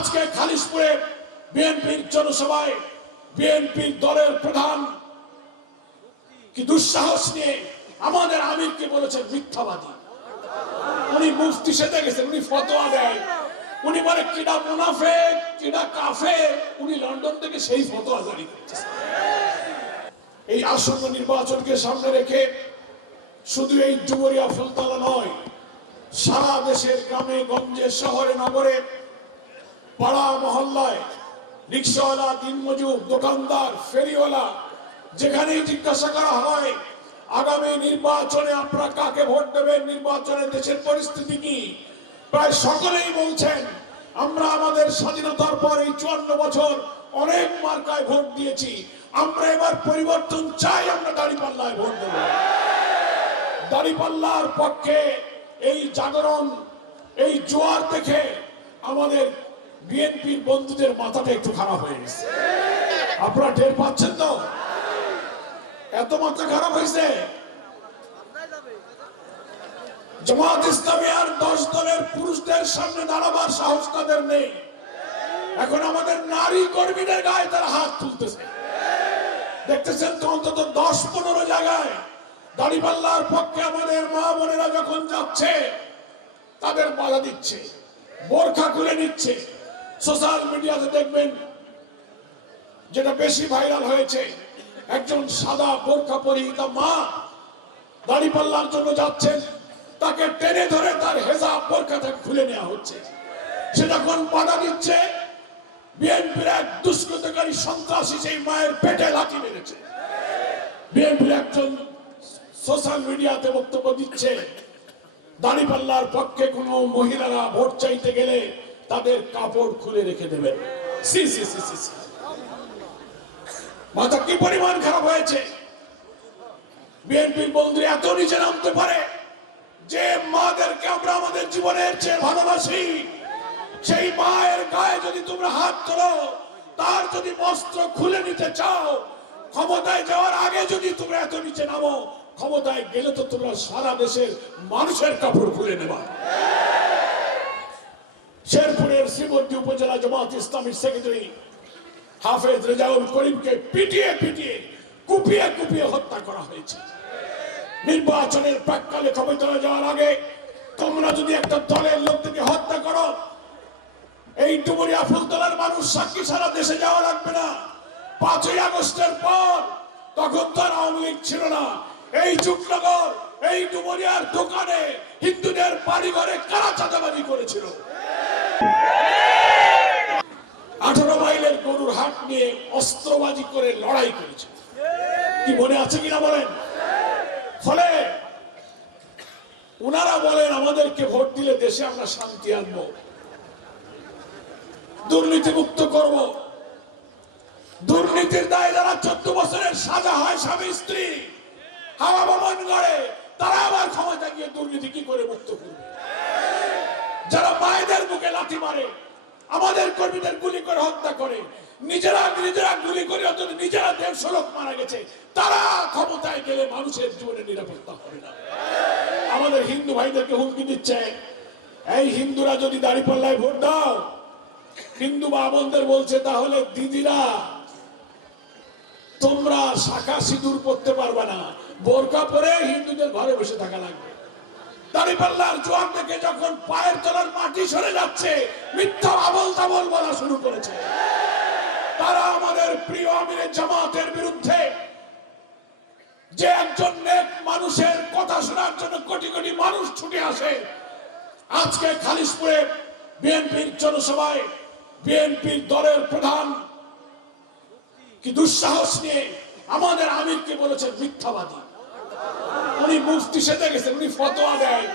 আজকে খালিশপুরে বিএনপির জনসভায় বিএনপির দলের প্রধান কি দুঃসাহস নিয়ে আমাদের আমিরকে বলেছেন মিথ্যাবাদী। উনি মুফতি সেজে গেছেন, উনি ফতোয়া দেয়, উনি বলে কিডা মুনাফিক কিডা কাফের, উনি লন্ডন থেকে সেই ফতোয়া জারি করতেছেন। এই আসন্ন নির্বাচনকে সামনে রেখে শুধু এই ডুবুরিয়া ফুলতলা নয়, সারা দেশের গ্রামে গঞ্জে শহরে নগরে পাড়া মহল্লায় রিক্সাওয়ালা দিনমজুর দোকানদার ফেরিওয়ালা যেখানেই জিজ্ঞাসা করা হয় আগামী নির্বাচনে আপনারা কাকে ভোট দেবেন, নির্বাচনে দেশের পরিস্থিতি কি, প্রায় সকলেই বলছেন আমরা আমাদের স্বাধীনতার পর এই 54 বছর অনেক মার্কায় ভোট দিয়েছি, আমরা এবার পরিবর্তন চাই, আমরা দাঁড়িপাল্লায় ভোট দেব। দাঁড়িপাল্লার পক্ষে এই জাগরণ এই জোয়ার দেখে আমাদের বিএনপির বন্ধুদের মাথাটা একটু খারাপ হয়ে গেছে। আপনারা টের পাচ্ছেন তো এত মাথা খারাপ হয়েছে? জামাত ইসলামী আর 10 দলের পুরুষদের সামনে দাঁড়াবার সাহস তাদের নেই। এখন আমাদের নারী কর্মীদের গায়ে তারা হাত তুলতেছে। দেখতেছেন তো অন্তত 10-15 জায়গায় দাঁড়িপাল্লার পক্ষে আমাদের মা বোনেরা যখন যাচ্ছে তাদের বাধা দিচ্ছে, বোরখা খুলে নিচ্ছে। সোশ্যাল মিডিয়াতে দেখবেন যেটা বেশি ভাইরাল হয়েছে, একজন সাদা বোরখা পরিহিতা মা দাঁড়িপাল্লার জন্য যাচ্ছেন, তাকে টেনে ধরে তার হেজাব বোরখা থেকে খুলে নেওয়া হচ্ছে। সে যখন বাধা দিচ্ছে বিএনপির এক দুষ্কৃতকারী সন্ত্রাসী সেই মায়ের পেটে লাথি মেরেছে। বিএনপির একজন সোশ্যাল মিডিয়াতে বক্তব্য দিচ্ছে দাঁড়িপাল্লার পক্ষে কোনো মহিলারা ভোট চাইতে গেলে তাদের কাপড় খুলে রেখে দেবেন। সি সি সি সি সি, মাথা কি পরিমাণ খারাপ হয়েছে? বিএনপির বন্ধু এত নিচে নামতে পারে যে মাদেরকে আমরা আমাদের জীবনের চেয়ে ভালোবাসি, সেই মায়ের গায়ে যদি তোমরা হাত তোলো, তার যদি বস্ত্র খুলে নিতে চাও, ক্ষমতায় যাওয়ার আগে যদি তোমরা এত নিচে নামো, ক্ষমতায় গেলে তো তোমরা সারা দেশের মানুষের কাপড় খুলে নেবা। শেরপুরের শ্রীমন্তী উপজেলা জামাত ইসলামীর সেক্রেটারি হাফেজ রেজাউল করিমকে পিটিয়ে পিটিয়ে কুপিয়ে কুপিয়ে হত্যা করা হয়েছে। নির্বাচনের প্রাক্কালে ক্ষমতায় যাওয়ার আগে তোমরা যদি একটা দলের লোকদেরকে হত্যা করো, এই ডুবুরিয়া ফুলতলার মানুষ সাক্ষী সারা দেশে যাওয়া লাগবে না। 5ই আগস্টের পর তখন তো আর আওয়ামী লীগ ছিল না। এই যুগনগর এই ডুবুরিয়ার দোকানে হিন্দুদের বাড়ি ঘরে কারা চাঁদাবাজি করেছিল? 18 মাইলের গরুর হাট নিয়ে অস্ত্রবাজি করে লড়াই করেছে, কি মনে আছে কিনা বলেন? ফলে ওনারা বলেন আমাদেরকে ভোট দিলে দেশে আমরা শান্তি আনবো, দুর্নীতি মুক্ত করব। দুর্নীতির দায়ে যারা 14 বছরের সাজা হয় স্বামী স্ত্রী হাওয়া ভবন গড়ে, তারা আবার ক্ষমতা গিয়ে দুর্নীতি কি করে মুক্ত করবে? যারা মায়েদের বুকে লাথি মারে, আমাদের কর্মীদের গুলি করে হত্যা করে, নিজেরা গুলি করে অন্তত নিজেরা 150 লোক মারা গেছে, তারা ক্ষমতায় গেলে মানুষের জীবনে নিরাপত্তা হবে না। আমাদের হিন্দু ভাইদেরকে হুমকি দিচ্ছে, এই হিন্দুরা যদি দাঁড়িপাল্লায় ভোট দাও, হিন্দু মা বোনদের বলছে তাহলে দিদিরা তোমরা শাখা সিঁদুর পরতে পারবে না, বোরকা পরে হিন্দুদের ঘরে বসে থাকা লাগবে। দাঁড়িপাল্লার জোয়ার থেকে যখন পায়ের তলার মাটি সরে যাচ্ছে, মিথ্যা আবল তাবল বলা শুরু করেছে। তারা আমাদের প্রিয় আমিরের জামাতের বিরুদ্ধে, যে একজন নেক মানুষের কথা শোনার জন্য কোটি কোটি মানুষ ছুটে আসে, আজকে খালিশপুরে বিএনপির জনসভায় বিএনপির দলের প্রধান কি দুঃসাহস নিয়ে আমাদের আমিরকে বলেছেন মিথ্যাবাদী। উনি মুফতি সেজে গেছেন, উনি ফতোয়া দেয়,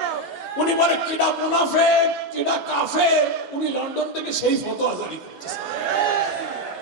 উনি বলে কিডা মুনাফিক কিডা কাফের, উনি লন্ডন থেকে সেই ফতোয়া জারি করতেছেন।